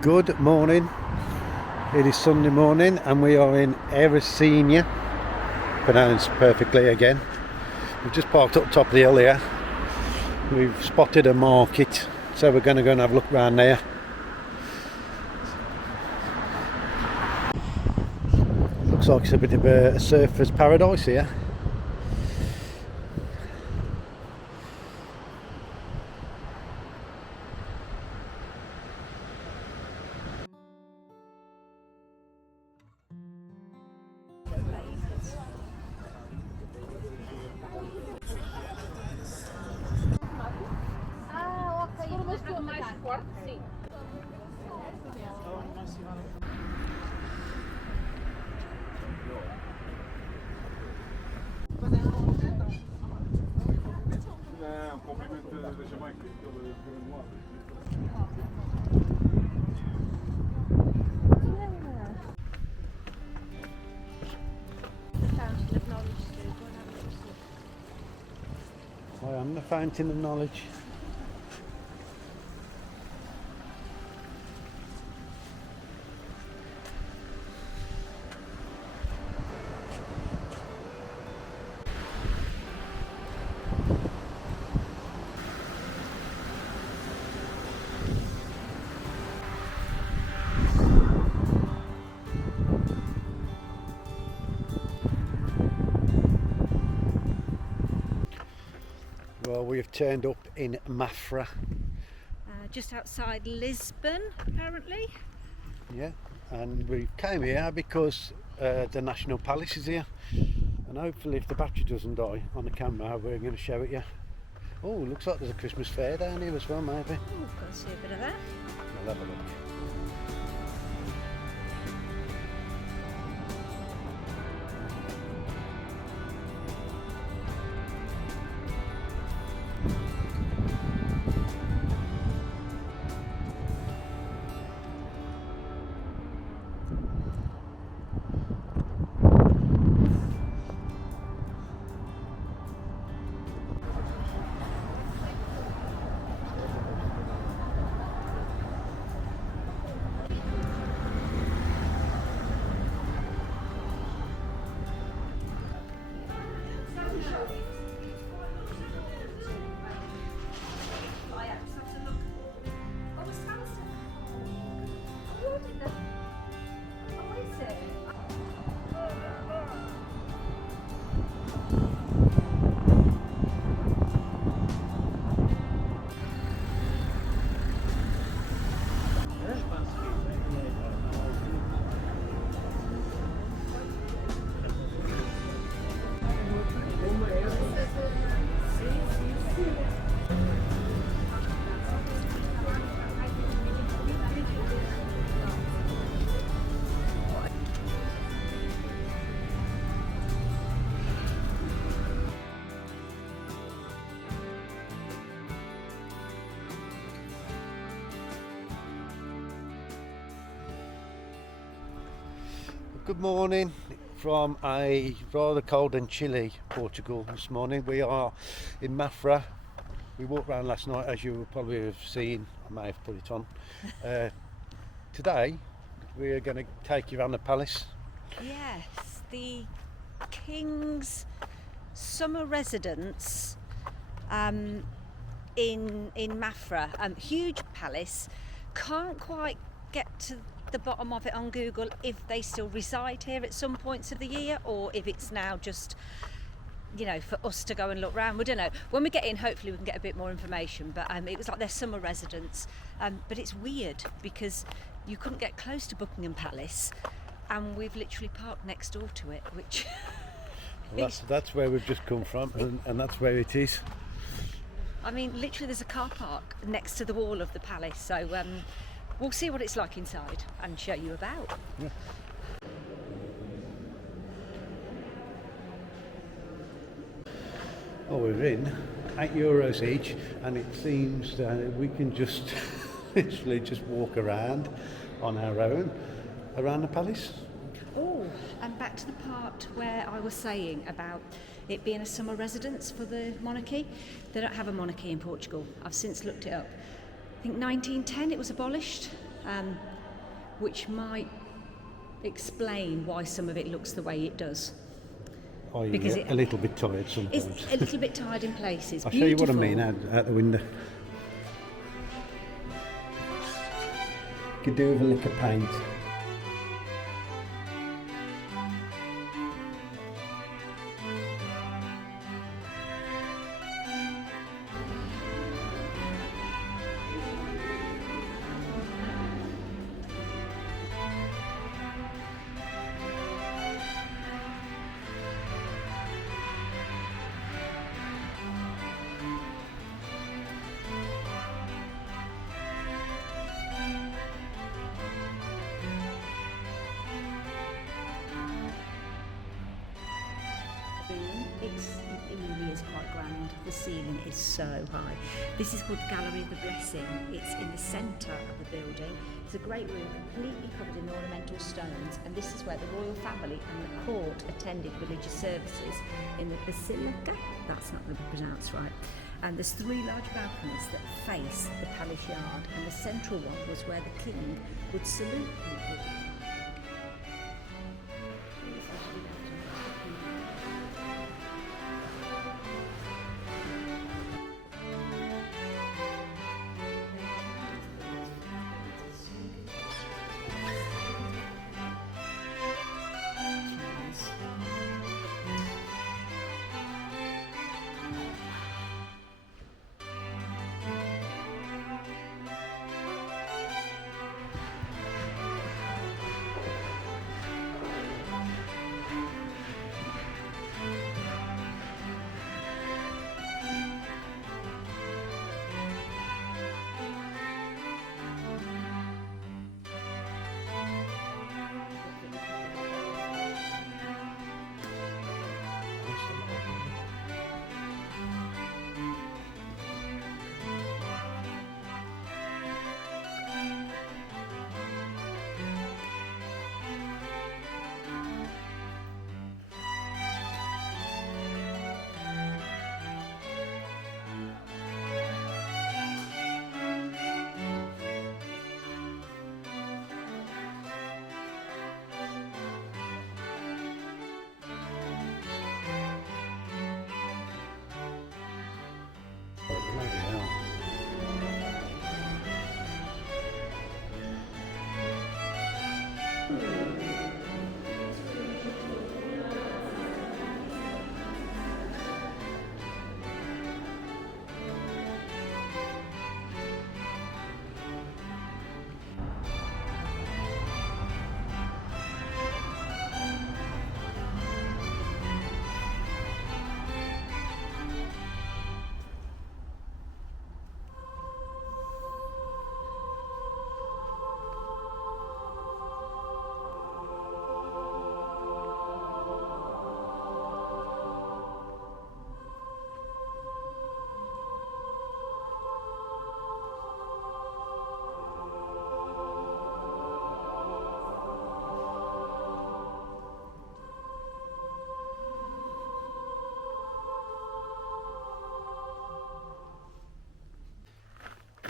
Good morning. It is Sunday morning and we are in Eria, pronounced perfectly again. We've just parked up top of the hill here. We've spotted a market, so we're going to go and have a look around there. Looks like it's a bit of a surfer's paradise here. I am the fountain of knowledge. Well, we've turned up in Mafra. Just outside Lisbon, apparently. Yeah, and we came here because the National Palace is here, and hopefully if the battery doesn't die on the camera we're going to show it you. Oh, looks like there's a Christmas fair down here as well, maybe. Oh, we've got to see a bit of that. We'll have a look. Good morning from a rather cold and chilly Portugal this morning. We are in Mafra. We walked around last night, as you will probably have seen. I may have put it on. Today we are going to take you around the palace. Yes, the King's summer residence in Mafra. Huge palace. Can't quite get to the bottom of it on Google if they still reside here at some points of the year or if it's now just, you know, for us to go and look around. We don't know. When we get in, hopefully we can get a bit more information, but it was like their summer residence. But it's weird because you couldn't get close to Buckingham Palace and we've literally parked next door to it, which Well, that's where we've just come from, and that's where it is. I mean, literally there's a car park next to the wall of the palace, so we'll see what it's like inside and show you about. Yeah. Well, we're in €8 each, and it seems that we can just literally just walk around on our own around the palace. Oh, and back to the part where I was saying about it being a summer residence for the monarchy. They don't have a monarchy in Portugal. I've since looked it up. I think 1910 it was abolished. which might explain why some of it looks the way it does. Oh, you Because get a little bit tired sometimes. It's a little bit tired in places. I'll show you what I Beautiful. mean out the window. Could do with a lick of paint. It really is quite grand. The ceiling is so high. This is called the Gallery of the Blessing. It's in the centre of the building. It's a great room completely covered in ornamental stones, and this is where the royal family and the court attended religious services in the Basilica. That's not going to be pronounced right. And there's 3 large balconies that face the palace yard, and the central one was where the king would salute people. Bloody hell.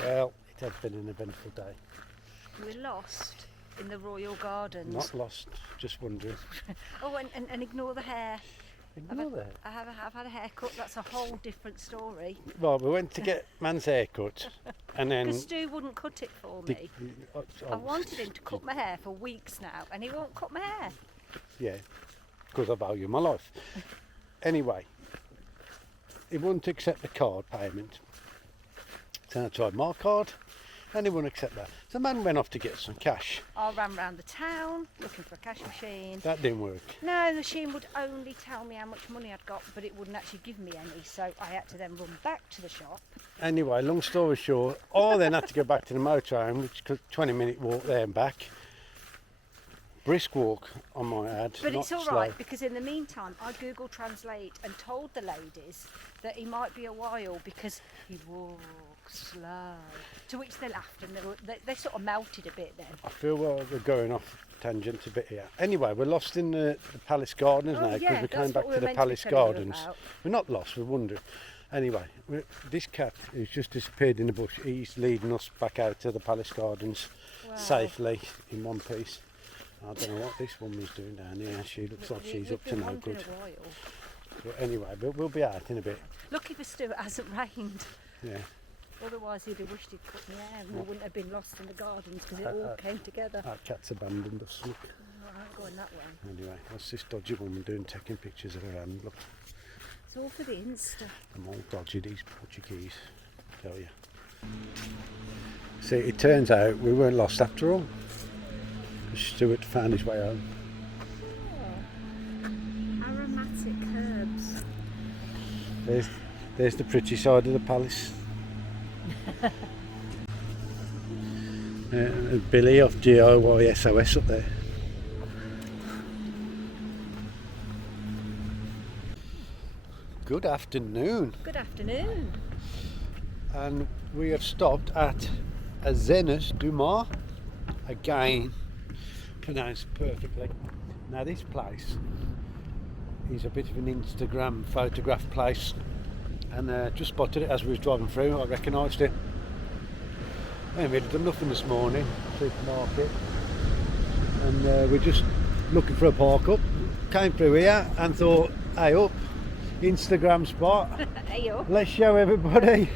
Well, it has been an eventful day. We're lost in the royal gardens. Not lost, just wondering. Oh, and ignore the hair. Ignore that. I've had a haircut. That's a whole different story. Right, we went to get man's haircut, and then Because Stu wouldn't cut it for me. I wanted him to cut my hair for weeks now, and he won't cut my hair. Yeah, because I value my life. Anyway, he wouldn't accept the card payment. So I tried my card, and he wouldn't accept that. So the man went off to get some cash. I ran round the town looking for a cash machine. That didn't work. No, the machine would only tell me how much money I'd got, but it wouldn't actually give me any, so I had to then run back to the shop. Anyway, long story short, I then had to go back to the motorhome, which was a 20-minute walk there and back. Brisk walk, I might add. But not it's all slow. right, because in the meantime, I Google Translate and told the ladies that he might be a while because he walks slow. To which they laughed, and they sort of melted a bit then. I feel we're going off tangent a bit here. Anyway, we're lost in the Palace Gardens Oh, now because yeah, we that's came back what to we the were meant to be Palace telling you Gardens. about. We're not lost, we're wondering. Anyway, this cat who's just disappeared in the bush, he's leading us back out to the Palace Gardens. safely in one piece. I don't know what this woman's doing down here. She looks like she's up to no good. But anyway, we'll be out in a bit. Lucky for Stu, it hasn't rained. Yeah. Otherwise he'd have wished he'd cut my hair and we wouldn't have been lost in the gardens because it all came together. Our cat's abandoned us, look. I ain't going that way. Anyway, that's this dodgy woman taking pictures of her hand, look. It's all for the Insta. I'm all dodgy, these Portuguese, tell you. See, it turns out we weren't lost after all. Stuart found his way home. Oh, aromatic herbs. There's the pretty side of the palace. And Billy of DIY SOS up there. Good afternoon. Good afternoon. And we have stopped at Azenas du Mar. Again, pronounced perfectly. Now this place is a bit of an Instagram photograph place, and just spotted it as we was driving through. I recognised it. Anyway, we'd done nothing this morning, supermarket, and we're just looking for a park up. Came through here and thought, hey up, Instagram spot. Hey up. Let's show everybody.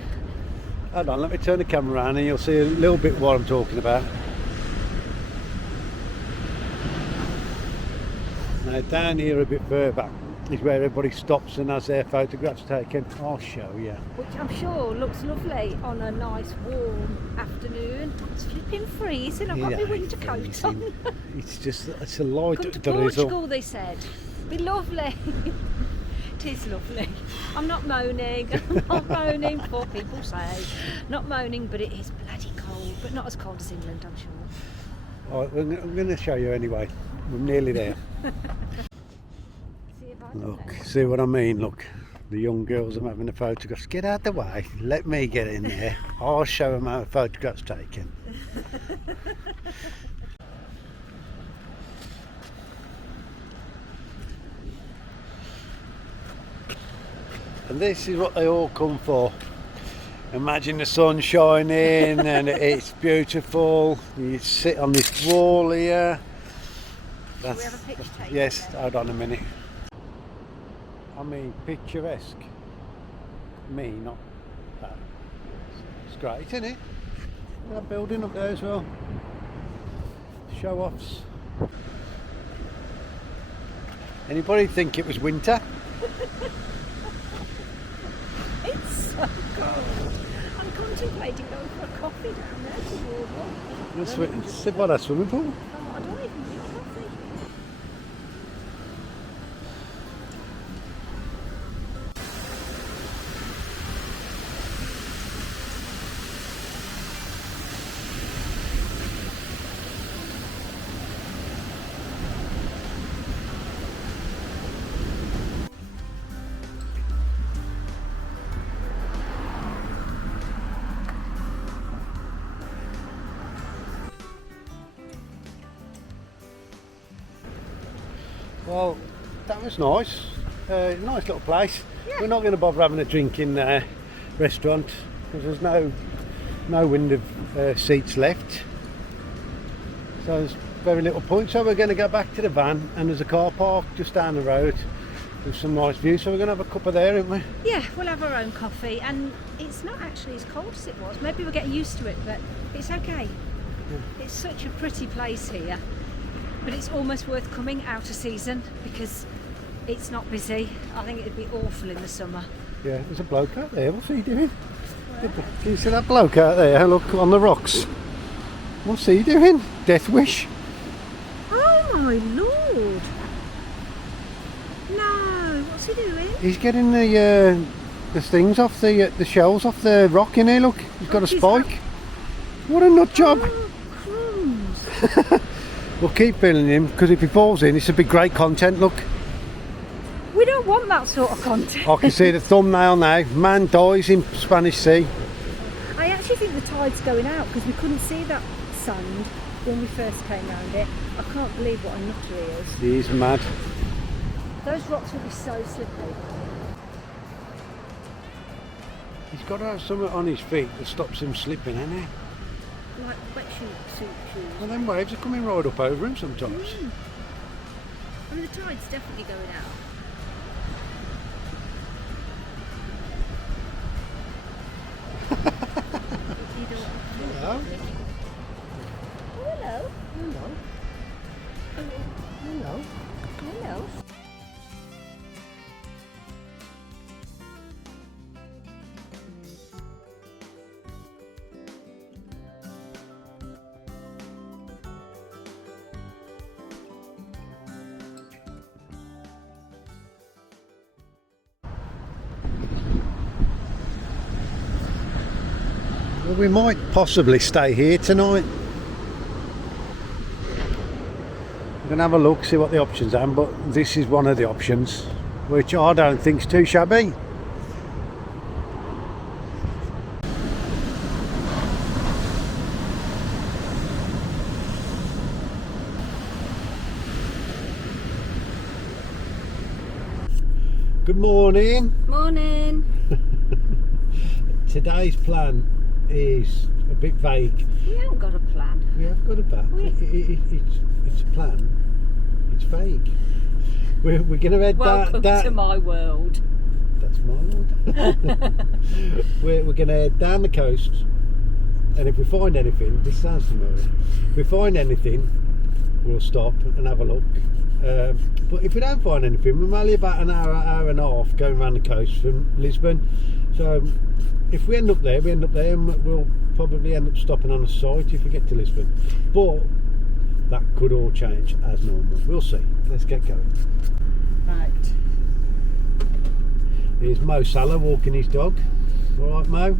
Hold on, let me turn the camera around and you'll see a little bit what I'm talking about. Now down here a bit further is where everybody stops and has their photographs taken. I'll show you. Which I'm sure looks lovely on a nice warm afternoon. It's flipping freezing. I've got my winter coat on. It's a light Come to drizzle. Portugal, they said. Be lovely. It is lovely. I'm not moaning. I'm not moaning. Poor people say. Not moaning, but it is bloody cold. But not as cold as England, I'm sure. Right, I'm going to show you anyway. We're nearly there. Look, see what I mean? Look, the young girls are having the photographs. Get out the way. Let me get in there. I'll show them how the photographs taken. And this is what they all come for. Imagine the sun shining and it's beautiful. You sit on this wall here. Shall we have a picture taken? Yes, hold on a minute. I mean, picturesque. Me, not that. It's great, isn't it? That building up there as well. Show-offs. Anybody think it was winter? It's so cold. I'm contemplating going for a coffee down there to warm up. Sit by that swimming pool. Oh, I don't even drink coffee. Well, that was nice. Nice little place. Yeah. We're not going to bother having a drink in the restaurant because there's no window seats left. So there's very little point. So we're going to go back to the van, and there's a car park just down the road with some nice views. So we're going to have a cuppa there, aren't we? Yeah, we'll have our own coffee, and it's not actually as cold as it was. Maybe we're getting used to it, but it's okay. Yeah. It's such a pretty place here. But it's almost worth coming out of season because it's not busy. I think it'd be awful in the summer. Yeah, there's a bloke out there. What's he doing? Can you see that bloke out there? Look, on the rocks. What's he doing? Death wish? Oh my lord! No, what's he doing? He's getting the things off the shells off the rock in here. Look, he's got a spike. What a nut job! Oh, crumbs! We'll keep filming him because if he falls in, this would be great content. Look, we don't want that sort of content. I can see the thumbnail now. Man dies in Spanish Sea. I actually think the tide's going out because we couldn't see that sand when we first came round it. I can't believe what a nutter he is. He's mad. Those rocks will be so slippery. He's got to have something on his feet that stops him slipping, hasn't he? like wetsuit shoes. Well, them waves are coming right up over him sometimes. I mean, the tide's definitely going out. You don't Hello. Oh, hello. Hello. Hello. Hello. Well, we might possibly stay here tonight. We're going to have a look, see what the options are, but this is one of the options, which I don't think's too shabby. Good morning. Morning. Today's plan is a bit vague. We haven't got a plan. We have got a plan. It's a plan. It's vague. We're going to head Welcome to my world. That's my world. we're going to head down the coast, and if we find anything, this sounds familiar. If we find anything, we'll stop and have a look. But if we don't find anything, we're only about an hour and a half going around the coast from Lisbon. So if we end up there, and we'll probably end up stopping on a site if we get to Lisbon. But that could all change as normal. We'll see. Let's get going. Right. Here's Mo Salah walking his dog. All right, Mo?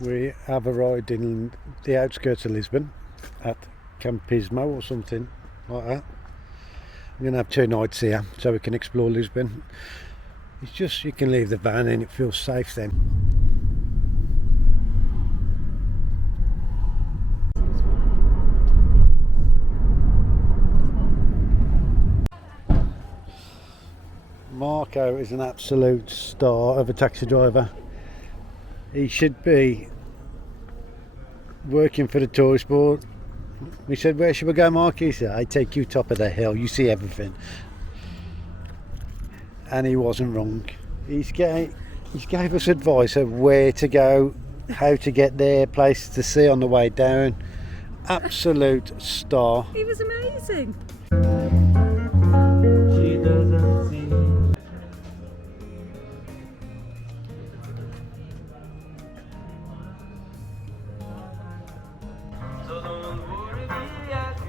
We have arrived in the outskirts of Lisbon at Campismo or something like that. We're going to have 2 nights here so we can explore Lisbon. It's just, you can leave the van and it feels safe then. Marco is an absolute star of a taxi driver. He should be working for the tourist board. We said, where should we go, Mark? He said, I take you top of the hill, you see everything. And he wasn't wrong. He gave us advice of where to go, how to get there, places to see on the way down. Absolute star. He was amazing. She doesn't see. So don't worry, be happy.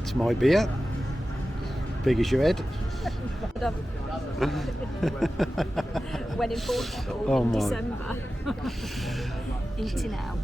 That's my beer. Big as your head. When in Portugal Oh in my. December. Eating out.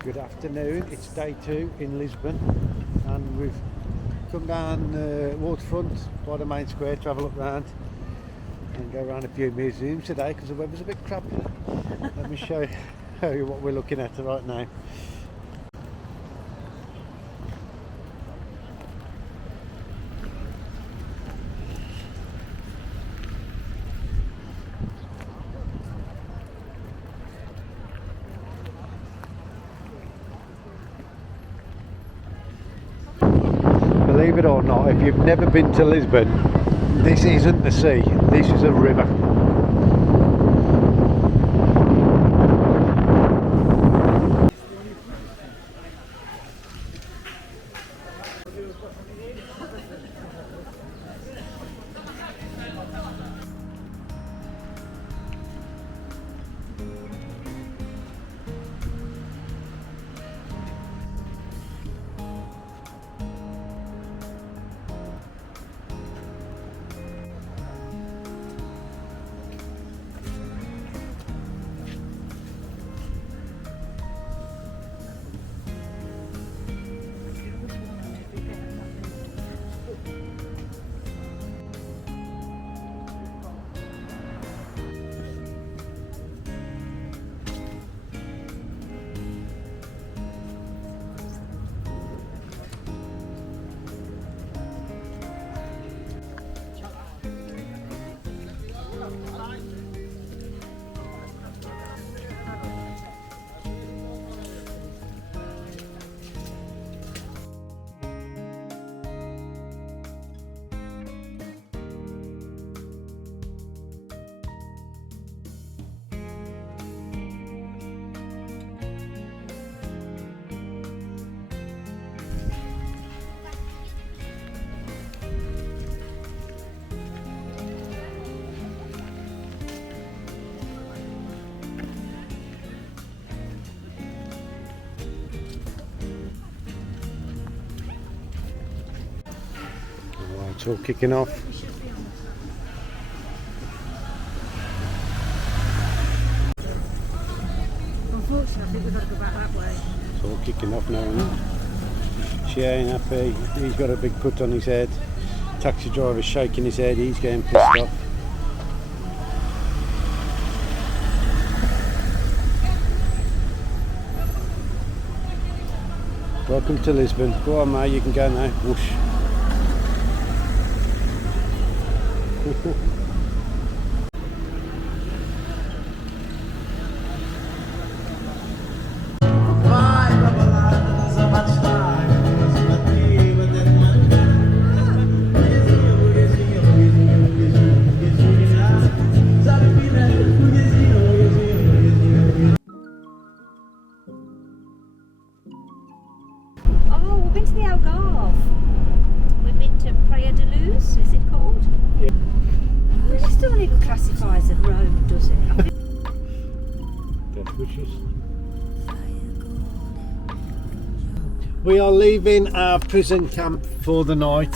Good afternoon, it's day 2 in Lisbon and we've come down the waterfront by the main square to have a look round and go around a few museums today because the weather's a bit crap. Let me show you what we're looking at right now. Believe it or not, if you've never been to Lisbon, this isn't the sea, this is a river. It's all kicking off. Unfortunately, I think we've got to go back that way. It's all kicking off now, isn't it? She ain't happy, he's got a big cut on his head. Taxi driver's shaking his head, he's getting pissed off. Welcome to Lisbon. Go on, mate, you can go now. Whoosh. Oh, we've been to the Algarve. We've been to Praia de Luz, is it called? Yeah. Oh, it still even classifies as road, does it? Death wishes. We are leaving our prison camp for the night.